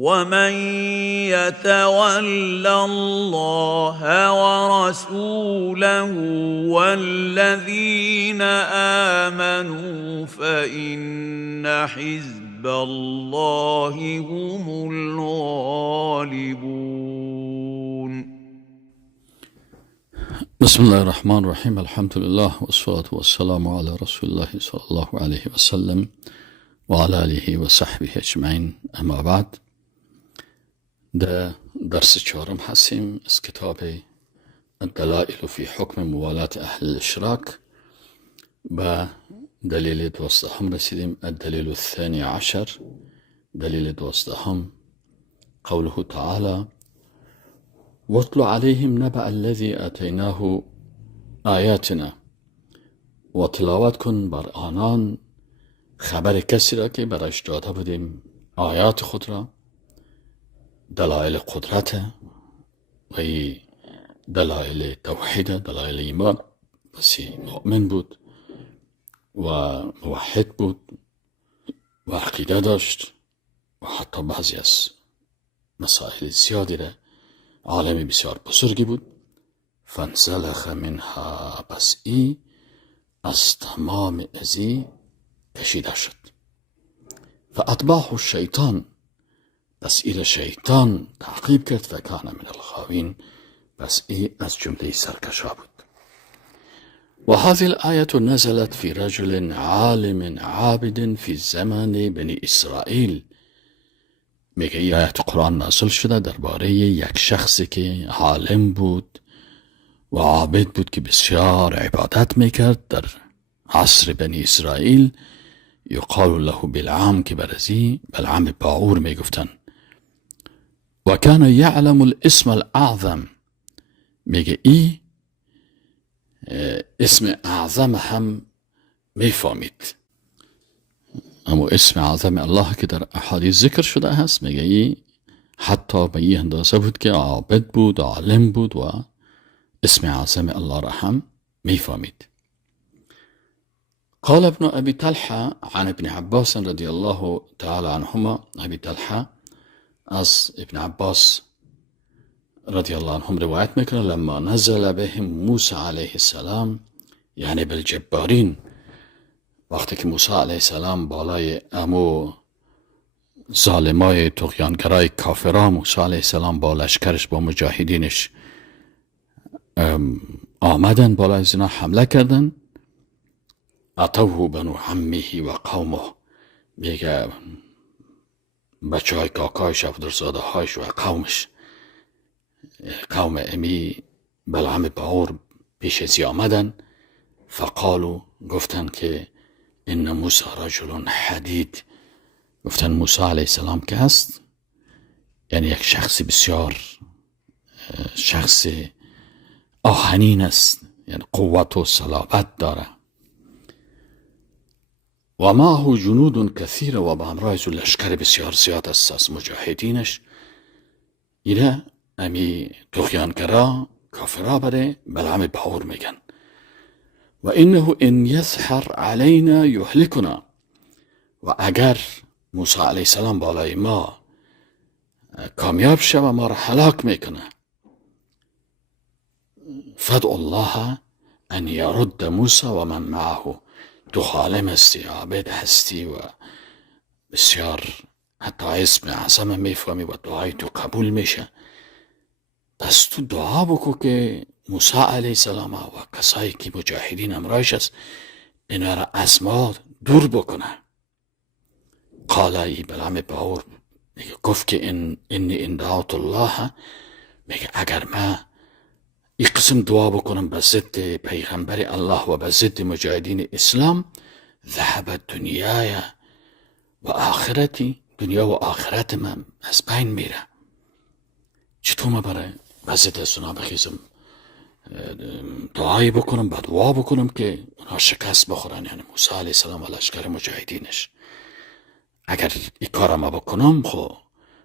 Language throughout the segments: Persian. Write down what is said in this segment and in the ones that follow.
ومن يتول الله ورسوله والذين آمنوا فإن حزب الله هم الغالبون. بسم الله الرحمن الرحيم. الحمد لله والصلاة والسلام على رسول الله صلى الله عليه وسلم وعلى آله وصحبه أجمعين. اما بعد، در درس چهارم هستیم از کتاب الدلائل فی حکم موالات اهل الاشراک. و دلیل 12 رسیدیم. الدلیل الثاني عشر، دلیل 12 قوله تعالى واتل عليهم نبأ الذي آتيناه آیاتنا، و تلاوت کن بر آنان خبر کسی را که برایش داده بودیم آیات خود را، دلائل قدرت و دلائل توحید، دلائل ایمان. پسی مؤمن بود و موحد بود و عقیده داشت و حتی بعضی از مسائل زیادی را عالم بسیار بزرگی بود. فانسلخ منها، پس ای از تمام ازی کشیده شد. فاتبعه الشیطان، پس ای شیطان تعقیب کرد. فکان من الغاوین، پس ای از جمله سرکشا بود. و هذه الآیه نزلت فی رجل عالم عابد فی زمان بنی اسرائیل. میگه این آیت قرآن نازل شده درباره یک شخصی که عالم بود و عابد بود که بسیار عبادت میکرد در عصر بنی اسرائیل. یقال له بلعام، که برزی بلعام باعور میگفتن. و کان یعلم الاسم الاعظم، میگه ای اسم اعظم هم میفهمید. اما اسم اعظم الله که در احادیث ذکر شده هست، میگه ای حتی به این اندازه بود که عابد بود، عالم بود و اسم اعظم الله را هم میفهمید. قال ابن ابي طلحه عن ابن عباس رضي الله تعالى عنهما. ابي طلحه از ابن عباس رضی الله عنهم روایت میکنه لما نزل بهم موسی علیه السلام، یعنی بالجبارین، وقتی که موسی علیه السلام بالای امو ظالمای طغیانگرای کافران، موسی علیه السلام با لشکرش با مجاهدینش آمدن بالای زنا حمله کردن. اتوه بنو عمه و قومه، میگه بچه های کاکایش، عبدالزاده هایش و قومش، قوم امی بلعم باعور پیش ازی آمدن. فقالو، گفتن که ان موسی رجل حدید، گفتن موسی علیه السلام که هست یعنی یک شخص بسیار شخص آهنین است، یعنی قوت و صلابت داره. و معه جنود کثیر، و به همراهش لشکر بسیار زیاد است از مجاهدینش. اینه امی طغیانگرا کافرا بره بلعم باعور میگن. و انه ان یظهر علینا یهلکنا، و اگر موسی علیه السلام بالای ما کامیاب شه و ما را هلاک میکنه. فدع الله ان یرد موسی و من معه، تو عالم هستی، عابد هستی و بسیار حتی اسم اعظم میفهمی و دعای تو قبول میشه. پس تو دعا بکو که موسی علیه السلام و کسایی که مجاهدین امرایش است اینا را از ما دور بکنه. قال ای بلعم باعور میگه گفت که انی ان دعوت الله، میگه اگر من این قسم دعا بکنم به ضد پیغمبر الله و به ضد مجاهدین اسلام، ذهب دنیای و آخرتی، دنیا و آخرت من از بین میره. چطور من برای به ضد سنا بخیزم دعایی بکنم، بعد دعا بکنم که اونها شکست بخورن، یعنی موسی علیه السلام و لشکر مجاهدینش. اگر این کار ما بکنم، خب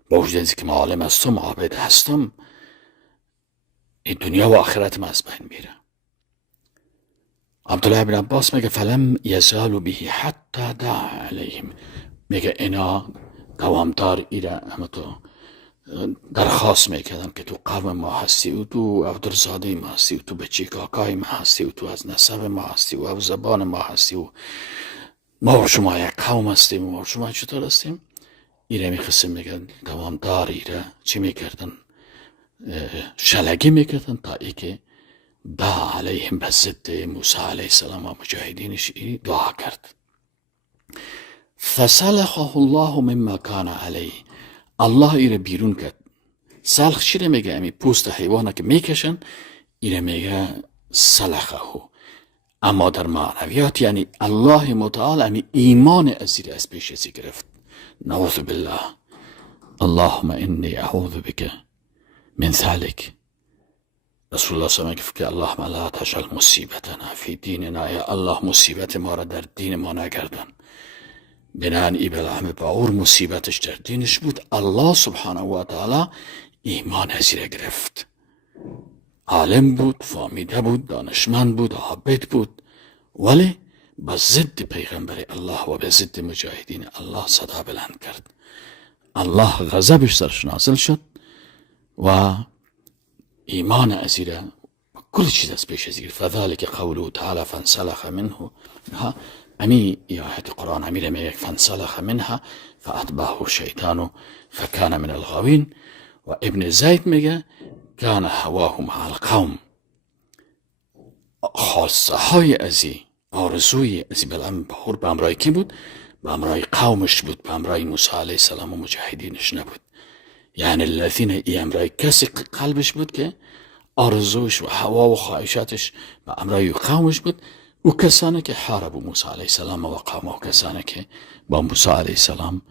با وجود اینکه که عالم هستم، عابد هستم، این دنیا و آخرت ما از بین میره. عبدالله بن عباس میگه فلم یزالو به حتی دعا علیهم، میگه اینا دوامدار ایره اما تو درخواست میکردن که تو قوم ما هستی و تو عبدالزاده ما هستی و تو بچه کاکای ما هستی و تو از نسب ما هستی و از زبان ما هستی و ما و شما یک قوم هستیم و ما و شما چطور هستیم. ایره میخواستیم میگن دوامدار ایره چی میکردن؟ شلگی میکردن تا ای که دعا علیهم به ضد موسی علیه السلام و مجاهدینش دعا کرد. فسلخه الله مما کان علیه، الله ایره بیرون کرد. سلخ چی رو میگه؟ امی پوست حیوانه که میکشن ایره میگه سلخه. اما در معنویات یعنی الله متعال امی ایمان ازیر از پیش ازی گرفت. نعوذ بالله. اللهم انی اعوذ بک من ذلك. رسول الله صلی الله علیه و آله که اللهم لا تجعل مصیبتنا فی دیننا، یا الله مصیبت ما را در دین ما نگردان. بنان ای بلعم باور مصیبتش در دینش بود. الله سبحانه و تعالی ایمان ازیر گرفت. عالم بود، فهمیده بود، دانشمند بود، عابد بود، ولی با ضد پیغمبر الله و به ضد مجاهدین الله صدا بلند کرد. الله غضبش سرش نازل شد و ایمان ازیره کل چیز از پیش ازیر. فذلك قوله تعالی فانسلخ منه، امی آیت قرآن امیره میگه فانسلخ منها فاتبعه شیطان فکان من الغاوین. و ابن زید میگه کان هواه مع القوم، خواسته های ازی، آرزوی ازی بلعم باور به امرای کی بود؟ به امرای قومش بود، به امرای موسی علیه السلام و مجاهدینش نبود. یعنی الذین ای امرای کسی قلبش بود که آرزوش و هوا و خواهشاتش به امرای قومش بود. و کسانی که حاربوا موسی علیه السلام و قومه، و کسانی که با موسی علیه السلام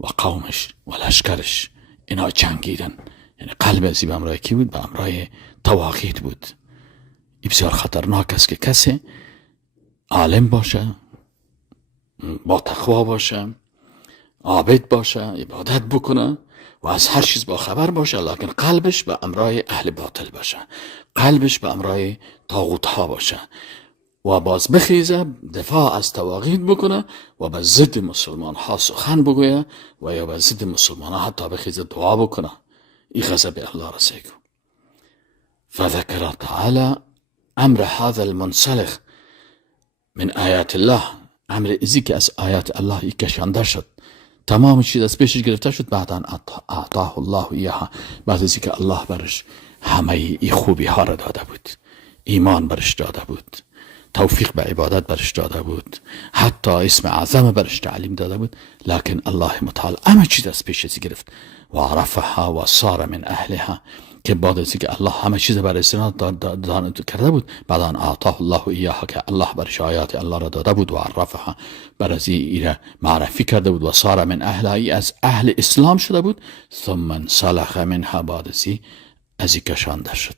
و قومش و لشکرش اینا جنگیدن، یعنی قلب ازی به امرای کی بود؟ به امرای طواغیت بود. این بسیار خطرناک است که کسی عالم باشه، با تقوا باشه، عابد باشه، عبادت بکنه و از هر چیز با خبر باشه، لکن قلبش به امرای اهل باطل باشه، قلبش به امرای طاغوت ها باشه و باز بخیزه دفاع از طواغیت بکنه و به ضد مسلمان ها سخن بگویه و یا به ضد مسلمان ها حتی بخیزه دعا بکنه. این غضب الله رسیگو. فذكر تعالی امر هذا المنسلخ من آیات الله، امر ازی که از آیات الله ای کشانده شد، تمام چیز از پیشش گرفته شد، بعدا اعطاه الله ایها، بعد ازی که الله برش همه ای خوبی ها را داده بود، ایمان برش داده بود، توفیق به عبادت برش داده بود، حتی اسم اعظم برش تعلیم داده بود، لکن الله متعال همه چیز از پیشش گرفت و عرفها و صار من اهلها، که بعد از اینکه الله همه چیز برای استناد کرده بود، بعدا اعطاه الله ایاها که الله برش آیات الله را داده بود و عرفها برای ایره معرفی کرده بود و صار من اهلها از اهل اسلام شده بود. ثم انسلخ منها، بعد از کشانده شد،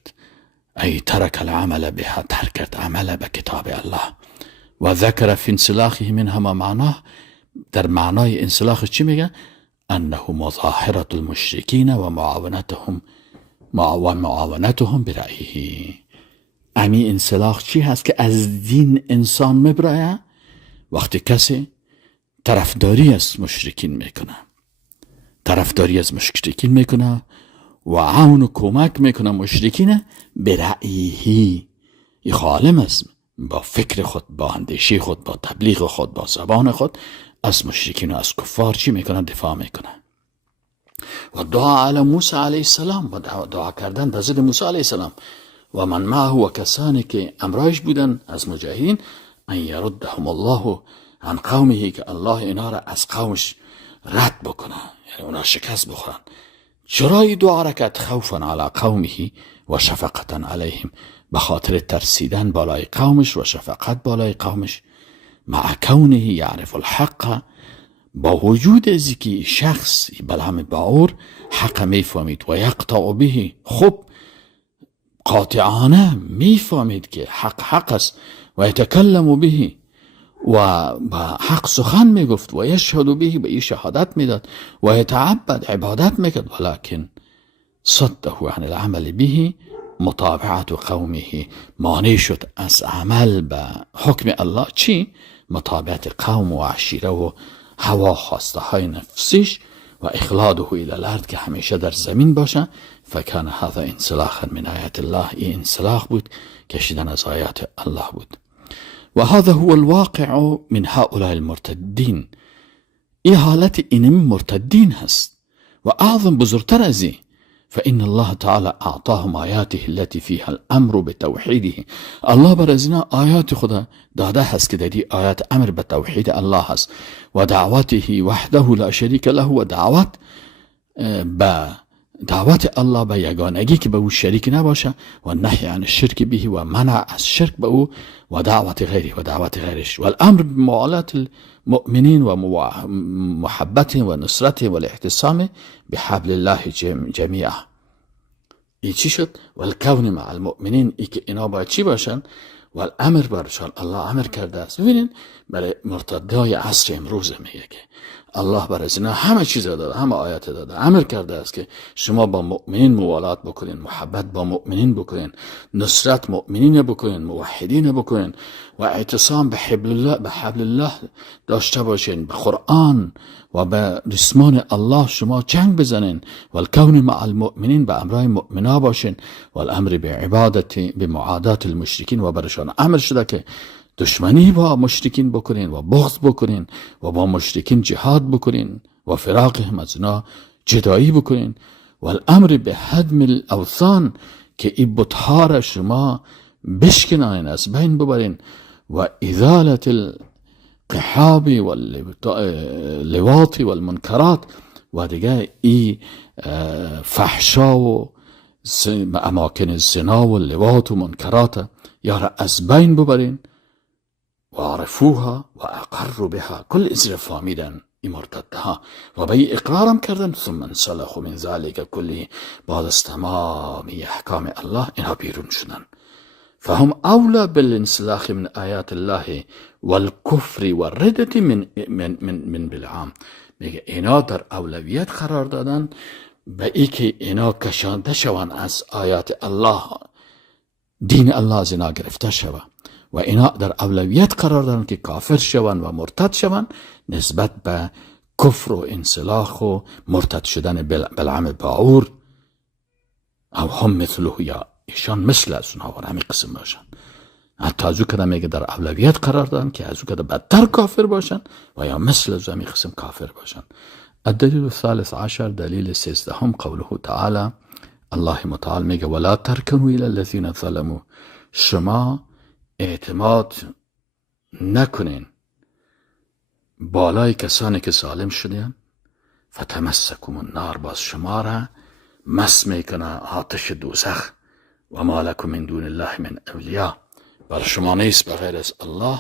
ای ترک العمل بها، ترکت عمل به کتاب الله و ذکر فی انسلاخه منها ما معناه، در معنای انسلاخ چی میگه؟ انه مظاهرة المشرکین و معاونتهم برأیه. امی انسلاخ چی هست؟ که از دین انسان مبرایه وقتی کسی طرفداری از مشرکین میکنه، و عون و کمک میکنه مشرکین برأیه، این عالم است با فکر خود، با اندیشه خود، با تبلیغ خود، با زبان خود از مشرکین و از کفار چی میکنه؟ دفاع میکنه. و دعا علی موسی علیه السلام، و دعا کردن به ضد موسی علیه السلام و من معه و کسانی که امرایش بودن از مجاهدین، ان یردهم الله عن قومه، که الله اینا را از قومش رد بکنه، یعنی اونا شکست بخورن. چرا دعا را کرد؟ خوفا علی قومه و شفقتا علیهم، به خاطر ترسیدن بالای قومش و شفقت بالای قومش، مع کونه یعرف الحق، با وجود ازی که شخص بلهم باور حق میفهمید و یقطع به، خب قاطعانه میفهمید که حق است و یتکلم به و با حق سخن میگفت و یشهد به، به این شهادت میداد و یتعبد عبادت میکرد، ولکن صده عن العمل به متابعت قومه، مانع شد از عمل به حکم الله. چی؟ متابعت قوم و عشیره و هوا خواسته های نفسیش و اخلاده الى الارض که همیشه در زمین باشه. فکان هذا انسلاخا من آیات الله، این انسلاخ بود، کشیدن از آیات الله بود. و هذا هو الواقع من هؤلاء المرتدین، این حالت این مرتدین هست و اعظم بزرگتر از این. فإن الله تعالى أعطاهم آياته التي فيها الأمر بتوحيده. الله بر از اینا آیات خدا داده هست که در آیات امر به توحید الله هست و دعوته وحده لا شریک له و دعوت الله به یگانگی که به او شریک نباشه و نهی عن الشرک به و منع از شرک به او و دعوت غیرش و الامر بموالات المؤمنین و محبت و نصرت و الاحتسام بحبل الله جمیعا. این چی شد؟ و الکون مع المؤمنین، ای که اینا باید چی باشن؟ و الامر برشان الله امر کرده است. ببینین برای مرتدای عصر امروز میگه که الله بر از اینا همه چیز داده، همه آیات داده، امر کرده است که شما با مؤمنین موالات بکنین، محبت با مؤمنین بکنین، نصرت مؤمنین بکنین، موحدین بکنین و اعتصام به حبل الله داشته باشین، به قرآن و به رسمان الله شما جنگ بزنین و الکون مع المؤمنین، به امرای مؤمنا باشین و الامر به معادات المشرکین، و برشان امر شده که دشمنی با مشرکین بکنین و بغض بکنین و با مشرکین جهاد بکنین و فراقهم از اینا جدایی بکنین و الامر به هدم الاوثان، که این بتها را شما بشکنین، از بین ببرین و ازالت القحاب واللواط والمنکرات و دیگه این فحشا و اماکن زنا و لواط و منکرات یا را از بین ببرین و عرفوها و اقروا بها، کل ازر فامیدن این مرتدها و به اقرارم کردن. ثم انسلخوا من ذلك کلی، بعد از تمام احکام الله اینا بیرون شدن. فهم اولا بالانسلاخ من آیات الله والکفر والردة من بالعام. میگه اینا در اولویت قرار دادن به ای که اینا کشانده شوند از آیات الله، دین الله از اینا گرفته شود و اینا در اولویت قرار دارن که کافر شوند و مرتد شوند نسبت به کفر و انسلاخ و مرتد شدن بلعم باعور او هم مثله، یا ایشان مثل از اونها و همین قسم باشن. حتی از او کده میگه در اولویت قرار دارن که از او کده بدتر کافر باشن و یا مثل از همین قسم کافر باشن. الدلیل الثالث عشر، دلیل 13 قوله تعالی، الله متعال میگه ولا ترکنوا الى الذين ظلموا، شما اعتماد نکنین بالای کسانی که ظالم شدین، فتمسکم النار، باز شما را مس میکنه آتش دوزخ و ما لکم من دون الله من اولیاء، بر شما نیست بغیر از الله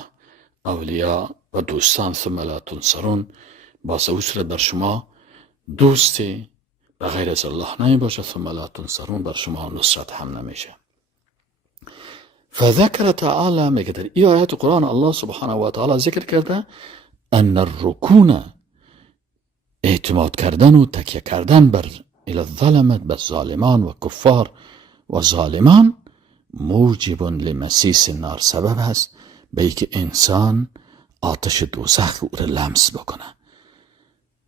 اولیاء و دوستان، ثم لا تنصرون، باز او صورت بر شما دوستی بغیر از الله نمی باشه، ثم لا تنصرون، بر شما نصرت هم نمیشه. فذكر تعالى، میگه در این آیات قرآن الله سبحانه و تعالی ذکر کرده ان الرکون، اعتماد کردن و تکیه کردن بر الظلمت، به ظالمان و کفار و ظالمان، موجب لمسیس النار، سبب هست به که انسان آتش دوزخ رو لمس بکنه.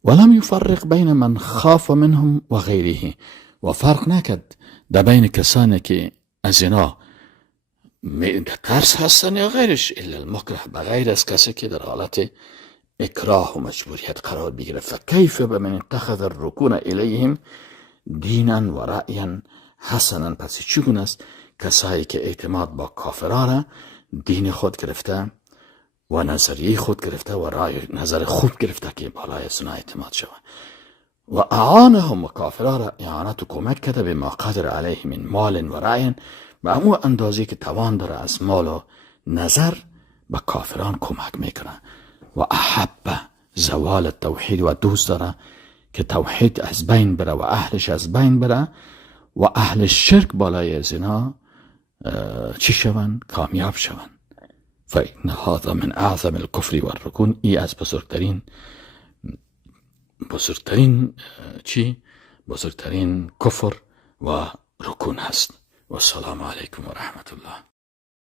ولم يفرق بین من خاف منهم و غیره، و فرق نکرد در بین کسانی که از اینا ترس هستن یا غیرش، الا المکره، بغیر از کسی که در حالت اکراه و مجبوریت قرار بگیره. فکیف بمن اتخذ الرکون الیهم دینا و رأیا حسنا، پس چگونه است کسایی که اعتماد با کافران دین خود گرفته و نظریه خود گرفته و رأی نظر خوب گرفته که بالای از اونها اعتماد شود و اعانهم، و کافران اعانت و کمک کرده به ما قدر علیه من مال و رأی، و امو اندازی که توان داره از مال و نظر به کافران کمک میکنه. و احب زوال توحید، و دوست داره که توحید از بین بره و اهلش از بین بره و اهل شرک بالای از اینا چی شون؟ کامیاب شون. فإن هذا من اعظم الكفر والركون، ای از بزرگترین کفر و رکون هست. و السلام علیکم و رحمت الله.